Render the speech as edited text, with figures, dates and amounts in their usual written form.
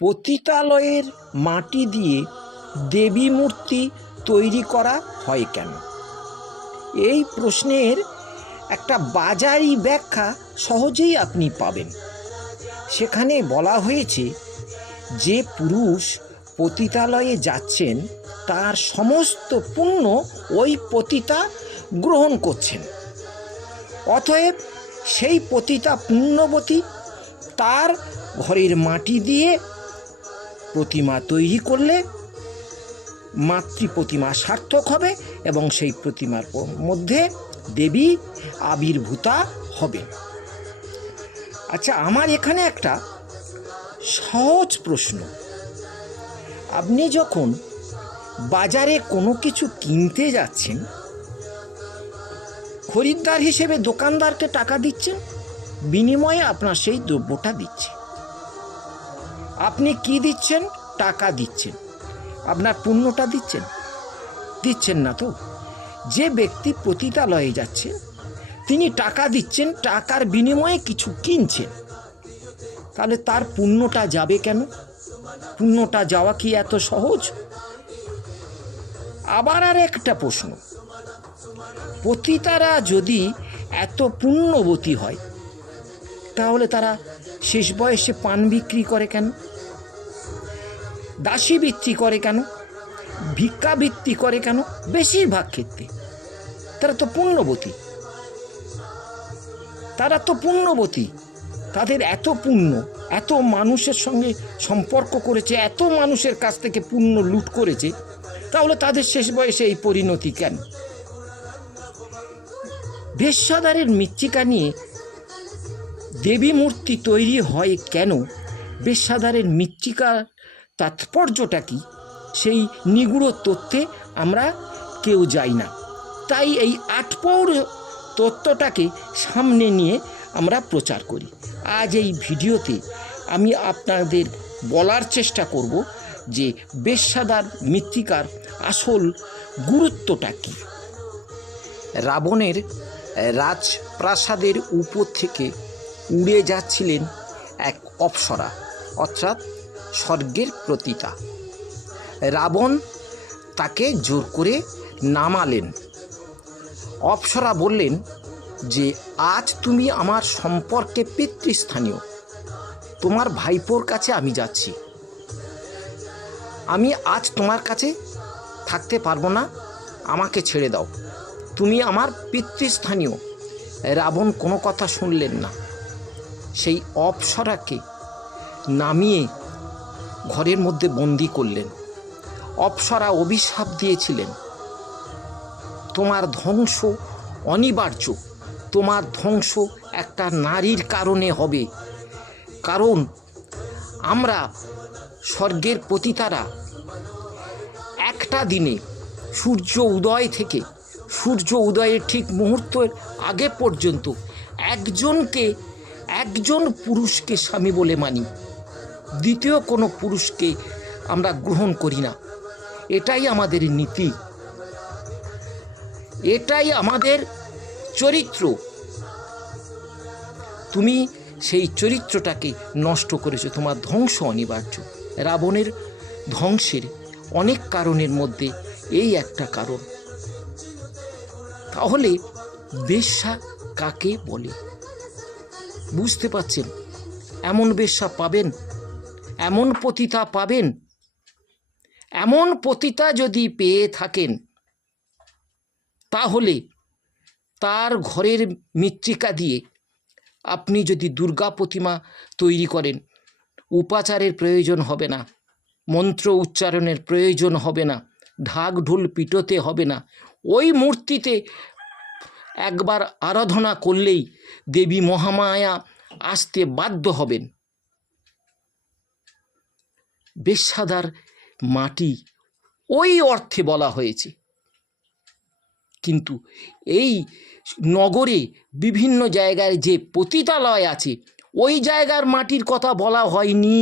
পতিতালয়ের মাটি দিয়ে দেবী মূর্তি তৈরি করা হয় কেন? এই প্রশ্নের একটা বাজারি ব্যাখ্যা সহজেই আপনি পাবেন। সেখানে বলা হয়েছে যে পুরুষ পতিতালয়ে যাচ্ছেন তার সমস্ত পুণ্য ওই পতিতা গ্রহণ করছেন। অতএব সেই পতিতা পুণ্যবতী তার ঘরের মাটি দিয়ে প্রতিমা তৈরি করলে মাতৃ প্রতিমা সার্থক হবে এবং সেই প্রতিমার মধ্যে দেবী আবির্ভূতা হবে। আচ্ছা, আমার এখানে একটা সহজ প্রশ্ন। আপনি যখন বাজারে কোনো কিছু কিনতে যাচ্ছেন, খরিদ্দার হিসেবে দোকানদারকে টাকা দিচ্ছেন, বিনিময়ে আপনার সেই দ্রব্যটা দিচ্ছে। আপনি কি দিচ্ছেন? টাকা দিচ্ছেন। আপনার পুণ্যটা দিচ্ছেন? দিচ্ছেন না তো। যে ব্যক্তি পতিতালয়ে যাচ্ছে তিনি টাকা দিচ্ছেন, টাকার বিনিময়ে কিছু কিনছেন, তাহলে তার পুণ্যটা যাবে কেন? পুণ্যটা যাওয়া কি এত সহজ? আবার আর একটা প্রশ্ন, পতিতারা যদি এত পুণ্যবতী হয় তাহলে তারা শেষ বয়সে পান বিক্রি করে কেন? দাসী বৃত্তি করে কেন? ভিক্ষাবৃত্তি করে কেন? বেশিরভাগ ক্ষেত্রে তারা তো পুণ্যবতী। তাদের এত পুণ্য, এত মানুষের সঙ্গে সম্পর্ক করেছে, এত মানুষের কাছ থেকে পুণ্য লুট করেছে, তাহলে তাদের শেষ বয়সে এই পরিণতি কেন? বেশ্যাদারের মৃত্তিকা নিয়ে দেবী মূর্তি তৈরি হয় কেন? বেশ্যাদারের মৃত্তিকার তাৎপর্যটা কি, সেই নিগূঢ় তত্ত্বে আমরা কেউ যাই না। তাই এই আটপৌর তত্ত্বটাকে সামনে নিয়ে আমরা প্রচার করি। আজ এই ভিডিওতে আমি আপনাদের বলার চেষ্টা করব যে বেশ্যাদার মৃত্তিকার আসল গুরুত্বটা কী। রাবণের রাজপ্রাসাদের উপর থেকে উড়ে যাচ্ছিলেন এক অপ্সরা, অর্থাৎ স্বর্গের প্রতিতা। রাবণ তাকে জোর করে নামালেন। অপ্সরা বললেন যে আজ তুমি আমার সম্পর্কে পিতৃস্থানীয়, তোমার ভাইপোর কাছে আমি যাচ্ছি, আমি আজ তোমার কাছে থাকতে পারবো না, আমাকে ছেড়ে দাও, তুমি আমার পিতৃস্থানীয়। রাবণ কোনো কথা শুনলেন না। সেই অপ্সরাকে নামিয়ে ঘরের মধ্যে বন্দি করলেন। অপ্সরা অভিশাপ দিয়েছিলেন, তোমার ধ্বংস অনিবার্য, তোমার ধ্বংস একটা নারীর কারণে হবে। কারণ আমরা স্বর্গের পতিতারা একটা দিনে সূর্য উদয় থেকে সূর্য উদয়ের ঠিক মুহূর্তের আগে পর্যন্ত একজন পুরুষকে স্বামী বলে মানি, দ্বিতীয় কোনো পুরুষকে আমরা গ্রহণ করি না। এটাই আমাদের নীতি, এটাই আমাদের চরিত্র। তুমি সেই চরিত্রটাকে নষ্ট করেছো, তোমার ধ্বংস অনিবার্য। রাবণের ধ্বংসের অনেক কারণের মধ্যে এই একটা কারণ। তাহলে বেশ্যা কাকে বলে? বুঝতে পারছেন? এমন বেশ্যা পাবেন, এমন পতিতা পাবেন। এমন পতিতা যদি পেয়ে থাকেন তাহলে তার ঘরের মৃত্তিকা দিয়ে আপনি যদি দুর্গা প্রতিমা তৈরি করেন, উপাচারের প্রয়োজন হবে না, মন্ত্র উচ্চারণের প্রয়োজন হবে না, ঢাক ঢোল পিটোতে হবে না। ওই মূর্তিতে একবার আরাধনা করলেই দেবী মহামায়া আসতে বাধ্য হবেন। বেশ্যাদার মাটি ওই অর্থে বলা হয়েছে, কিন্তু এই নগরে বিভিন্ন জায়গায় যে পতিতালয় আছে ওই জায়গার মাটির কথা বলা হয়নি।